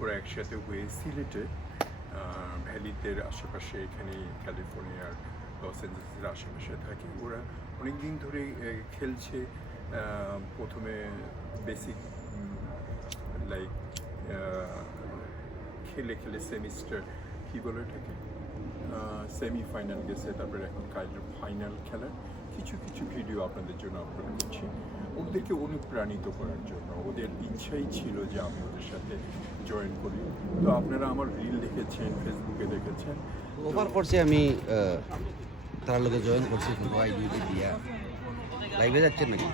ওরা একসাথে হয়ে সিলেটে ভ্যালিতে আশেপাশে এখানে ক্যালিফোর্নিয়ার, লস অ্যাঞ্জেলেসের আশেপাশে থাকে। ওরা অনেক দিন ধরে খেলছে প্রথমে বেসিক লাইক খেলে খেলে সেমিস্টার কী বলে এটাকে সেমিফাইনাল গেছে, তারপরে এখন কাজের ফাইনাল খেলার। কিছু কিছু ভিডিও আপনাদের জন্য আপলোড করছি। ওদেরকে অনুপ্রাণিত করার জন্য ওদের ইচ্ছাই ছিল যে আমি ওদের সাথে জয়েন করি। তো আপনারা আমার রিল দেখেছেন ফেসবুকে দেখেছেন। অফার করছে আমি তার লোকে জয়েন করছি ফটো আইডি দিয়া। লাইভে যাচ্ছেন নাকি?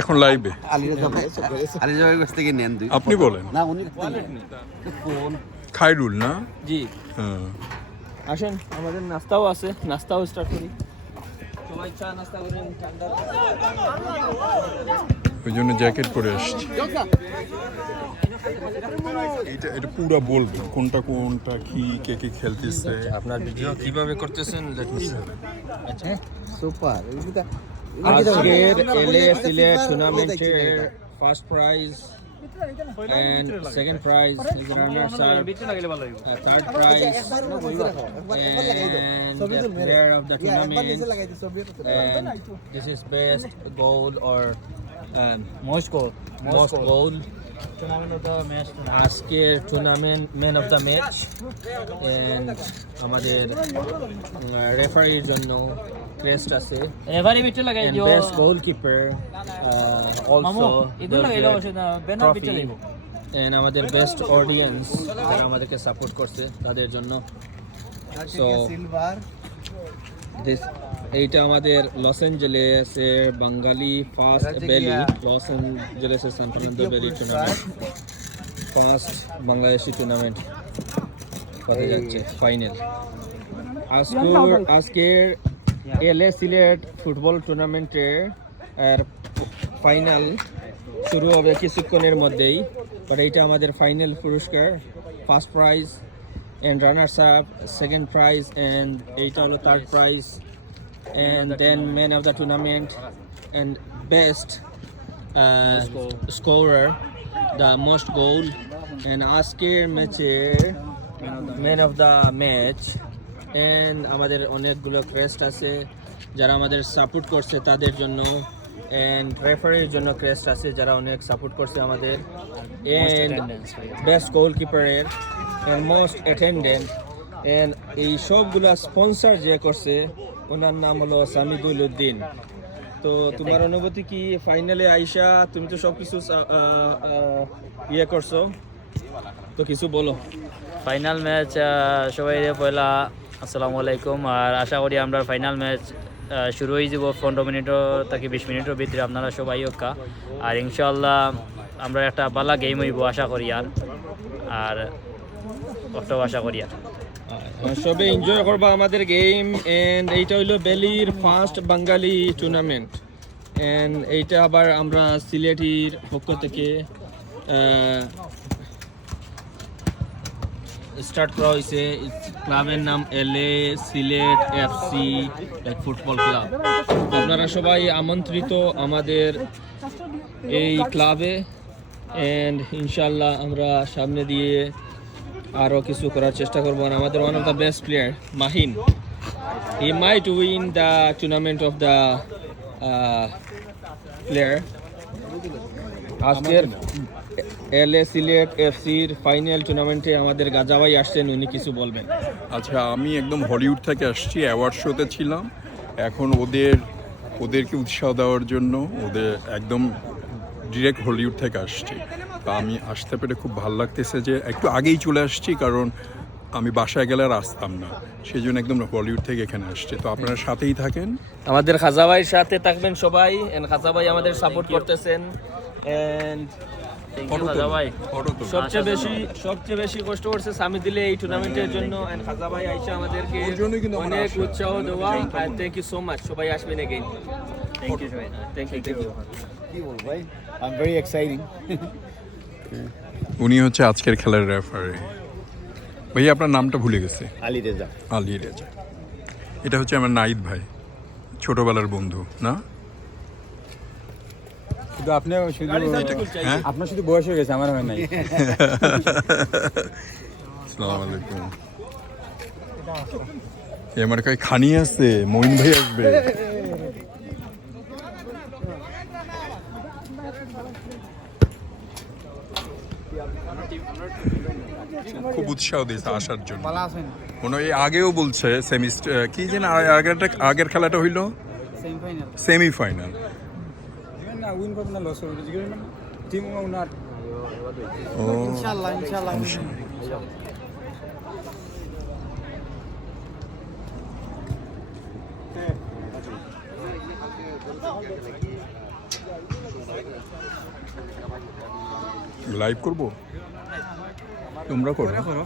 এখন লাইভে আলিরা যাবে আলিরা কাছ থেকে নেন দুই। আপনি বলেন। না উনি ফোন খাইরুল না? জি। হ্যাঁ। আসেন আমাদের নাস্তাও আছে নাস্তাও স্টার্ট করি। ওই জন্য জ্যাকেট পরে আসছি। এটা এটা পুরো বলবেন কোনটা কোনটা কি কে কে খেলতেছে? আপনার ভিডিও কীভাবে করতেছেন লেট মি আচ্ছা সুপার আজকের এলএ সিলেট টুর্নামেন্টের first prize and second prize is runner up uh, third prize and the player of the tournament and this is best goal or um, most goal most goal আজকের tournament man of the match and আমাদের রেফারির জন্য crest আছে। এবারে বিটে লাগাই দিও। best goalkeeper uh, মামু also ইদুল লাগাই দাও there's a সেটা ব্যানার trophy. লাগাইবো and আমাদের বেস্ট অডিয়েন্স যারা আমাদেরকে সাপোর্ট করছে তাদের জন্য। সো সিলভার দিস এইটা আমাদের লস অ্যাঞ্জেলেসের বাঙালি ফার্স্ট বেলি লস অ্যাঞ্জেলেসের San Fernando valley tournament first Bangladeshi tournament হতে যাচ্ছে ফাইনাল আজকের আজকের এলএ সিলেট ফুটবল টুর্নামেন্টের ফাইনাল শুরু হবে কিছুক্ষণের মধ্যেই। বাট এইটা আমাদের ফাইনাল পুরস্কার first prize and runners up second prize and এইটা হলো third prize and then man of the tournament and best scorer the most goal and আজকের ম্যাচের man of the match and আমাদের অনেকগুলো ক্রেস্ট আছে যারা আমাদের সাপোর্ট করছে তাদের জন্য। অ্যান্ড রেফারির জন্য ক্রেস্ট আছে যারা অনেক সাপোর্ট করছে আমাদের। অ্যান্ড বেস্ট গোলকিপারের অ্যান্ড মোস্ট অ্যাটেন্ডেন্ট অ্যান্ড এই সবগুলা স্পন্সর যে করছে ওনার নাম হলো সামিদুল উদ্দিন। তো তোমার অনুভূতি কি? ফাইনালে আইসা তুমি তো সব কিছু ইয়ে করছ। তো কিছু বলো। ফাইনাল ম্যাচ সবাই পয়লা আসসালামু আলাইকুম। আর আশা করি আমরা ফাইনাল ম্যাচ শুরু হয়ে যাব। পনেরো মিনিটও থেকে বিশ মিনিটের ভিতরে আপনারা সবাই হোকা আর ইনশাল্লাহ আমরা একটা বালা গেম হইব, আশা করি আর। আর ওটাও আশা করি আর। সবে এনজয় করবা আমাদের গেম এন্ড এইটা হইল বেলির ফার্স্ট বাঙালি টুর্নামেন্ট এন্ড এইটা আবার আমরা সিলেটির পক্ষ থেকে স্টার্ট করা হয়েছে। ক্লাবের নাম L A Sylhet FC football club আপনারা সবাই আমন্ত্রিত আমাদের এই ক্লাবে অ্যান্ড ইনশাল্লাহ আমরা সামনে দিয়ে আরও কিছু করার চেষ্টা করব। আর আমাদের one of the best player Mahin. He might win the tournament of the player আজকের এল এ সিলেট এফসির ফাইনাল টুর্নামেন্টে আমাদের গাজাবাই আসছেন উনি কিছু বলবেন? আচ্ছা আমি একদম হলিউড থেকে আসছি অ্যাওয়ার্ড শোতে ছিলাম। এখন ওদের ওদেরকে উৎসাহ দেওয়ার জন্য ওদের একদম ডিরেক্ট হলিউড থেকে আসছি। তা আমি আসতে পেরে খুব ভালো লাগতেছে যে একটু আগেই চলে আসছি কারণ আমি বাসায় গেলে আর আসতাম না। সেই জন্য একদম হলিউড থেকে এখানে আসছি। তো আপনারা সাথেই থাকেন। আমাদের খাজা ভাইয়ের সাথে থাকবেন সবাই। এন্ড খাজা ভাই আমাদের সাপোর্ট করতেছেন। ভাই। সবচেয়ে বেশি সবচেয়ে বেশি কষ্ট করছে সামি দিলে এই টুর্নামেন্টের জন্য। এন্ড খাজা ভাই আইসা আমাদেরকে কিন্তু অনেক উৎসাহ দেওয়া। থ্যাংক ইউ সো মাচ সবাই আসবেন again thank you thank you কি বলব ভাই? আই এম ভেরি এক্সাইটিং উনি হচ্ছে আজকের খেলার রেফারি ভাইয়া আপনার নামটা ভুলে গেছে। আলী রেজা। আলী রেজা। এটা হচ্ছে আমার নাইদ ভাই। ছোটবেলার বন্ধু না? শুধু আপনি শুধু হ্যাঁ? আপনার শুধু বয়স হয়ে গেছে আমার হয় নাই। আসসালামু আলাইকুম। আমার কাছে খানি আছে মইন ভাই আসবে। খুব উৎসাহ দিয়েছে আসার জন্য। মনে হয় আগেও বলছে সেমিস্টার কি যেন আগেরটা আগের খেলাটা হইল? সেমিফাইনাল। উইন করব না লস করব জিজ্ঞেস না? Team owner. ও। ইনশাল্লাহ ইনশাল্লাহ। লাইভ করব? তোমরা করো। বলো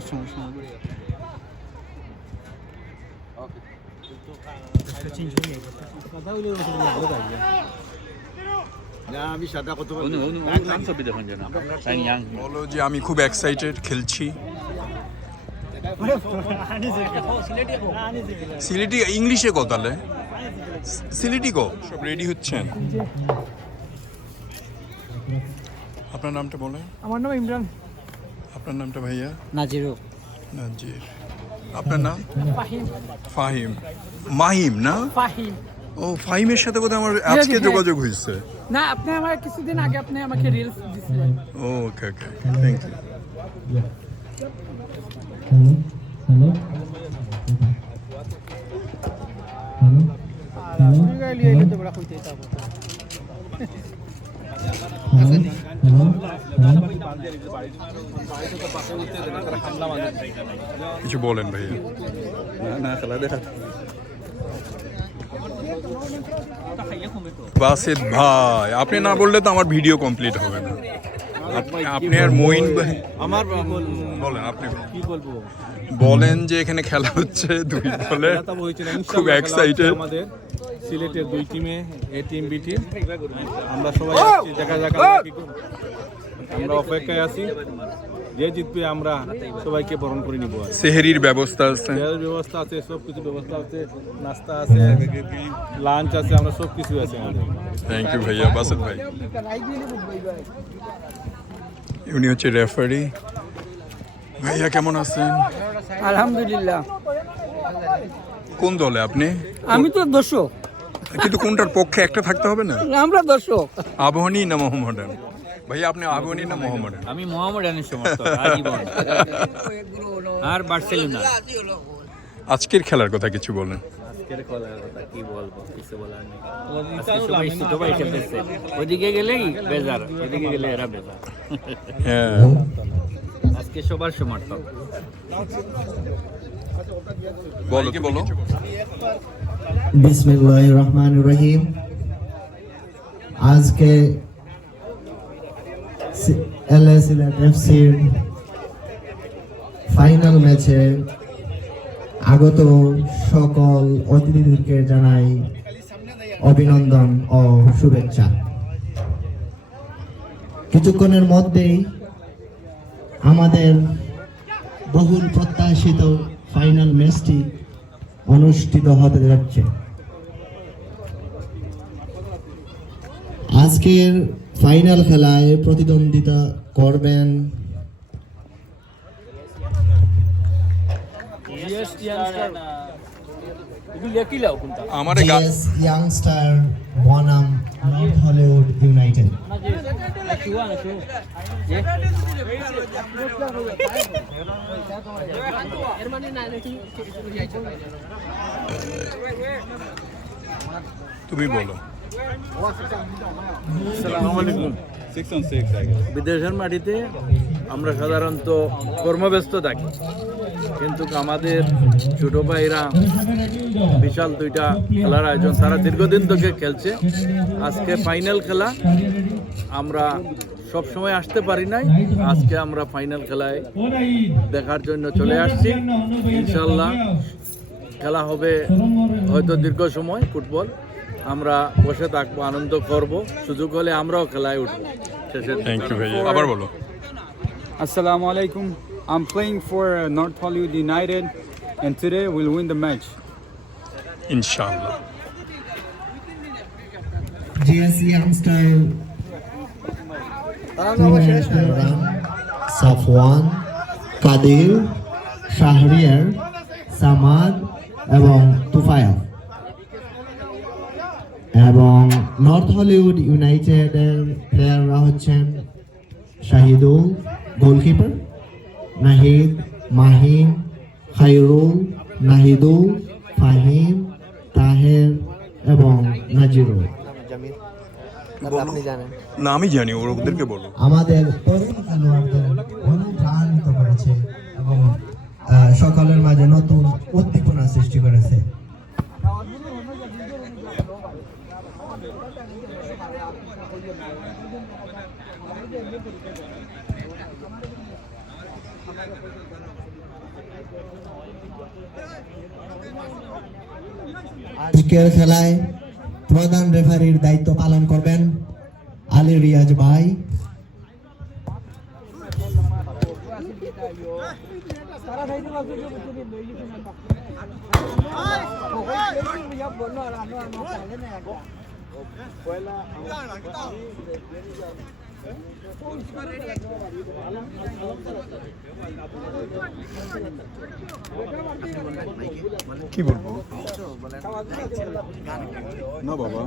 যে আমি খুব এক্সাইটেড খেলছি। সিলেটি ইংলিশে কো তাহলে? সিলেটি কো? সব রেডি হচ্ছেন? আপনার নামটা বলেন। আমার নাম ইমরান। আপনার নামটা ভাইয়া? নাজিরু নাজির। আপনার নাম? ফাহিম। ফাহিম। মাহিম না? ফাহিম। ও ফাহিমের সাথে বোধহয় আমার আজকে হ্যাঁ। যোগাযোগ হয়েছে। না আপনি আমার কিছুদিন আগে আপনি আমাকে রিলস দিছিলেন। ওকে ওকে থ্যাংক ইউ কিছু বলেন ভাইয়া। বাসিত ভাই আপনি না বললে তো আমার ভিডিও কমপ্লিট হবে না। আপনি আর মইন ভাই আমার বলেন আপনি। কি বলব? বলেন যে এখানে খেলা হচ্ছে দুই দলে। তো হয়েছিল খুব এক্সাইটেড আমাদের। সিলেটের দুই টিমে এ টিম বি টিম আমরা সবাই দেখা যাক। আমরা অপেক্ষায় আছি। যে জিতবে আমরা সবাইকে বরণ করে নিব। সেহেরির ব্যবস্থা আছে। খেলার ব্যবস্থা আছে সব কিছু ব্যবস্থা আছে নাস্তা আছে লাঞ্চ আছে আমরা সব কিছু আছে আমাদের। থ্যাংক ইউ ভাইয়া। বাসিত ভাই। উনি হচ্ছে রেফারি। ভাইয়া কেমন আছেন? আলহামদুলিল্লাহ। কোন দলে আপনি? আমি তো দর্শক। কিন্তু কোনটার পক্ষে একটা থাকতে হবে না? আমরা দর্শক। আবহানী না মোহাম্মদান? ভাইয়া আপনি আবহানী না মোহাম্মদান আমি মোহামেডানের সমর্থক আজীবন। আর বার্সেলোনা। আজকের খেলার কথা কিছু বলেন। আজকের খেলার কথা কি বলব কিছু বলার নেই। আজকে সবাই ছোট ভাই খেলতেছে। ওদিকে গেলেই বেজার ওদিকে গেলে এরা বেজার। হ্যাঁ। আজকে সবার সমর্থক। বলো কি বলো। বিসমিল্লাহ রহমান রহিম। আজকে এলএ সিলেট এফসির ফাইনাল ম্যাচে আগত সকল অতিথিদেরকে জানাই অভিনন্দন ও শুভেচ্ছা। কিছুক্ষণের মধ্যেই আমাদের বহুল প্রত্যাশিত ফাইনাল ম্যাচটি অনুষ্ঠিত হতে যাচ্ছে। আজকের ফাইনাল খেলায় প্রতিদ্বন্দ্বিতা করবেন। আমারে ইয়াংস্টার বনাম নর্থ হলিউড ইউনাইটেড। তুমি বলো। বিদেশের মাটিতে আমরা সাধারণত কর্মব্যস্ত থাকি। কিন্তু আমাদের ছোট ভাইরা বিশাল দুইটা খেলার আয়োজন তারা দীর্ঘদিন থেকে খেলছে। আজকে ফাইনাল খেলা। আমরা সব সময় আসতে পারি নাই। আজকে আমরা ফাইনাল খেলায় দেখার জন্য চলে আসছি। ইনশাল্লাহ খেলা হবে হয়তো দীর্ঘ সময় ফুটবল। আমরা বসে থাকব আনন্দ করব। সুযোগ হলে আমরাও খেলায় উঠবো। থ্যাংক ইউ ভাইয়া। আবার বলো। Assalamu alaikum. I'm playing for uh, North Hollywood United, and today we'll win the match. ইনশাআল্লাহ। জিএস ইয়াংস্টার দেওরান সাফওয়ান কাদির শাহরিয়ার সামাদ এবং তুফায়া এবং নর্থ হলিউড ইউনাইটেডের প্লেয়াররা হচ্ছেন শাহিদুল গোলকিপার নাহিদ মাহিম খাইরুল নাহিদুল ফাহিম তাহের এবং নাজিরুল। না আমি জানি ওদেরকে বলো। আমাদের তরুণ খেলোয়াড়দের অনুপ্রাণিত করেছে এবং সকলের মাঝে নতুন উদ্দীপনা সৃষ্টি করেছে। আজকের খেলায় প্রধান রেফারির দায়িত্ব পালন করবেন আলী রিয়াজ ভাই। কি বলব না বাবা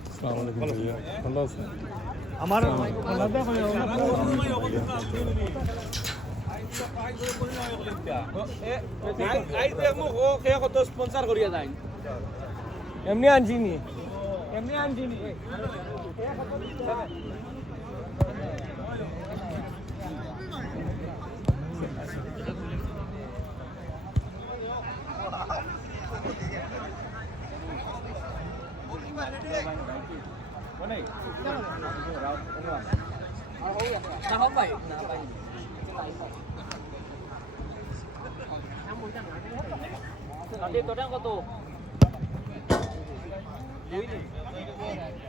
আসসালামু আলাইকুম ভাইয়া ভালো আছেন এমনি আনছিনি এমনি nanti itu yang kau ini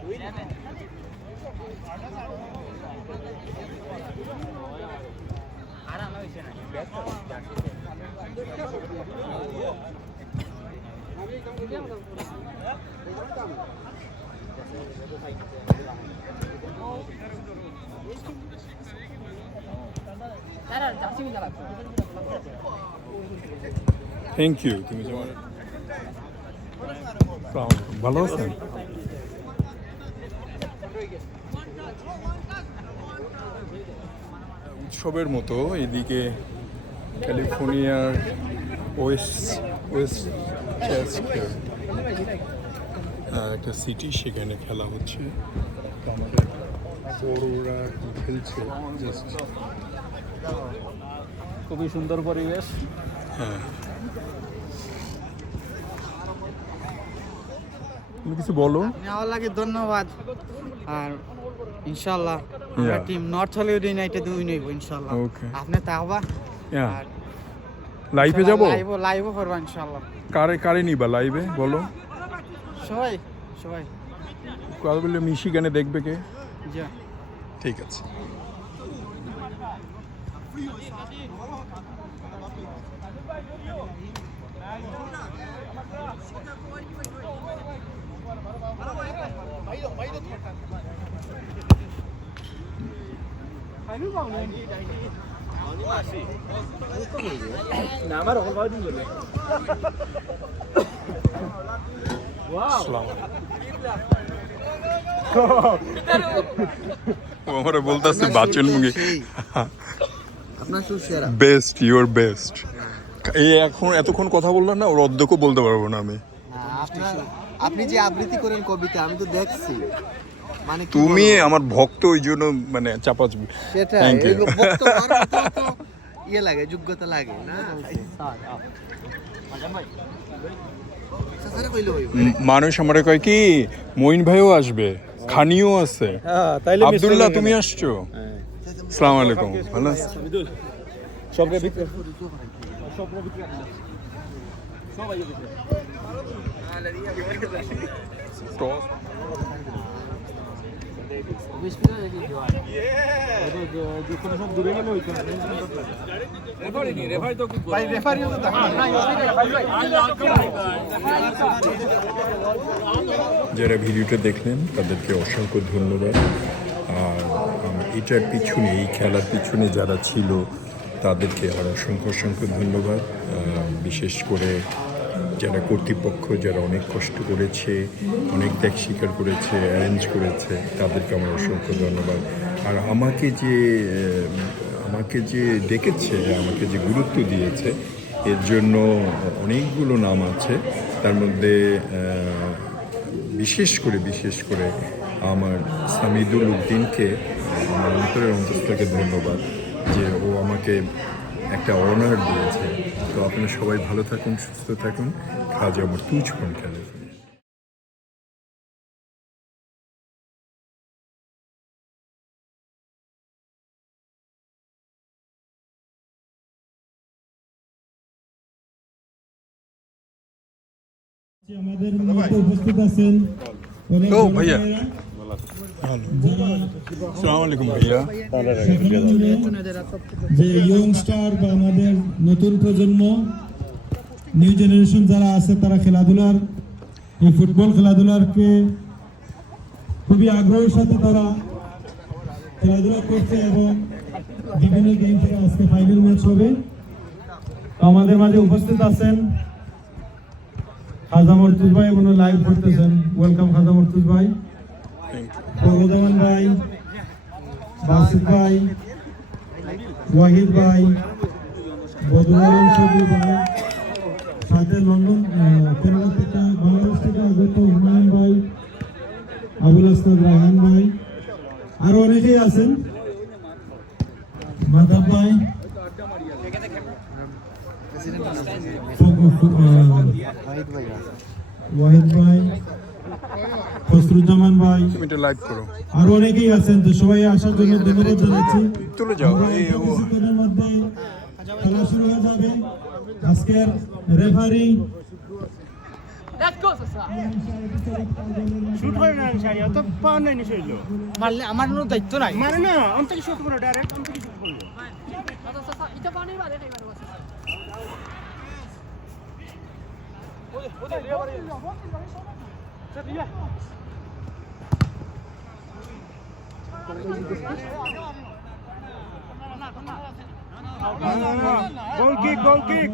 ini ada nggak sih 나라를 잡치면 잡았어. Thank you তুমি যেমন। ভালো আছেন উৎসবের মতো এদিকে ক্যালিফোর্নিয়ার ওয়েস্ট ওয়েস্ট একটা সিটি সেখানে খেলা হচ্ছে। আমাদের বড়রা খেলছে? জাস্ট খুবই সুন্দর পরিবেশ। হ্যাঁ। তুমি কিছু বলো? নেওয়ার লাগে ধন্যবাদ। আর ইনশাল্লাহ আমরা team North Hollywood United win হইব ইনশাল্লাহ Okay. আপনি তাহবা হ্যাঁ আর লাইভে যাব? লাইভ লাইভও করবা ইনশাল্লাহ কারে কারে নিবা লাইভে বলো। সবাই সবাই। কাল বলে মিশিগানে দেখবে কে? জি ঠিক আছে। আমারে বলতেছে বাচন মুখে আপনার সুর সেরা বেস্ট ইউর বেস্ট এই এখন এতক্ষণ কথা বললাম না ওর অর্ধেকও বলতে পারব না আমি। আপনি যে আবৃত্তি করেন কবিতা আমি তো দেখছি। মানে তুমি আমার ভক্ত ওই জন্য মানে চাপাচবি সেটা Thank you. এগুলো বক্ত হওয়ার মতো তো ইয়ে লাগে যোগ্যতা লাগে না? মানুষ আমার কয় কি মঈন ভাইও আসবে খানিও আছে। আব্দুল্লাহ তুমি আসছো? সালাম আলাইকুম ভালো আছো? যারা ভিডিওটা দেখলেন তাদেরকে অসংখ্য ধন্যবাদ। আর এটার পিছনে এই খেলার পিছনে যারা ছিল তাদেরকে আর অসংখ্য অসংখ্য ধন্যবাদ। বিশেষ করে যারা কর্তৃপক্ষ, যারা অনেক কষ্ট করেছে, অনেক ত্যাগ স্বীকার করেছে অ্যারেঞ্জ করেছে, তাদেরকে আমার অসংখ্য ধন্যবাদ। আর আমাকে যে আমাকে যে ডেকেছে, আমাকে যে গুরুত্ব দিয়েছে, এর জন্য অনেকগুলো নাম আছে। তার মধ্যে বিশেষ করে বিশেষ করে আমার সামিদুল উদ্দিনকে আমার অন্তরের অন্তর ধন্যবাদ। যে ও আমাকে একটা অনার দিয়েছে। তো আপনারা সবাই ভালো থাকুন সুস্থ থাকুন। খাজা আমার তুজ কোন খেলে। আমাদের মধ্যে উপস্থিত আছেন যে ইয়ংস্টার বা আমাদের নতুন প্রজন্ম নিউ জেনারেশন যারা আছে, তারা খেলাধুলার, এই ফুটবল খেলাধুলারকে খুবই আগ্রহের সাথে তারা খেলাধুলা করছে এবং বিভিন্ন গেম থেকে আজকে ফাইনাল ম্যাচ হবে। আমাদের মাঝে উপস্থিত আছেন খাজা মর্তুজ ভাই এবং লাইভ করতেছেন। ওয়েলকাম খাজা মর্তুজ ভাই। ফরুজ্জামান ভাই বাসিদ ভাই ওয়াহিদ ভাই বদরুল সবুজ ভাই সাথে লন্ডন কেরালা থেকে বাংলাদেশ থেকে আগত হুমায়ুন ভাই আবুল আসলাম রাহান ভাই আরও অনেকেই আছেন। মাদাব ভাই। ওয়াহিদ ভাই ফসরুজ্জামান ভাই তুমি এটা লাইভ করো আরও অনেকেই আছেন তো সবাই আসার জন্য ধন্যবাদ জানাচ্ছি চলে যাও এই ও মধ্যে খেলা শুরু হয়ে যাবে আজকের রেফারি আমার কোনো দায়িত্ব নাই iba Sasa. Goal kick goal kick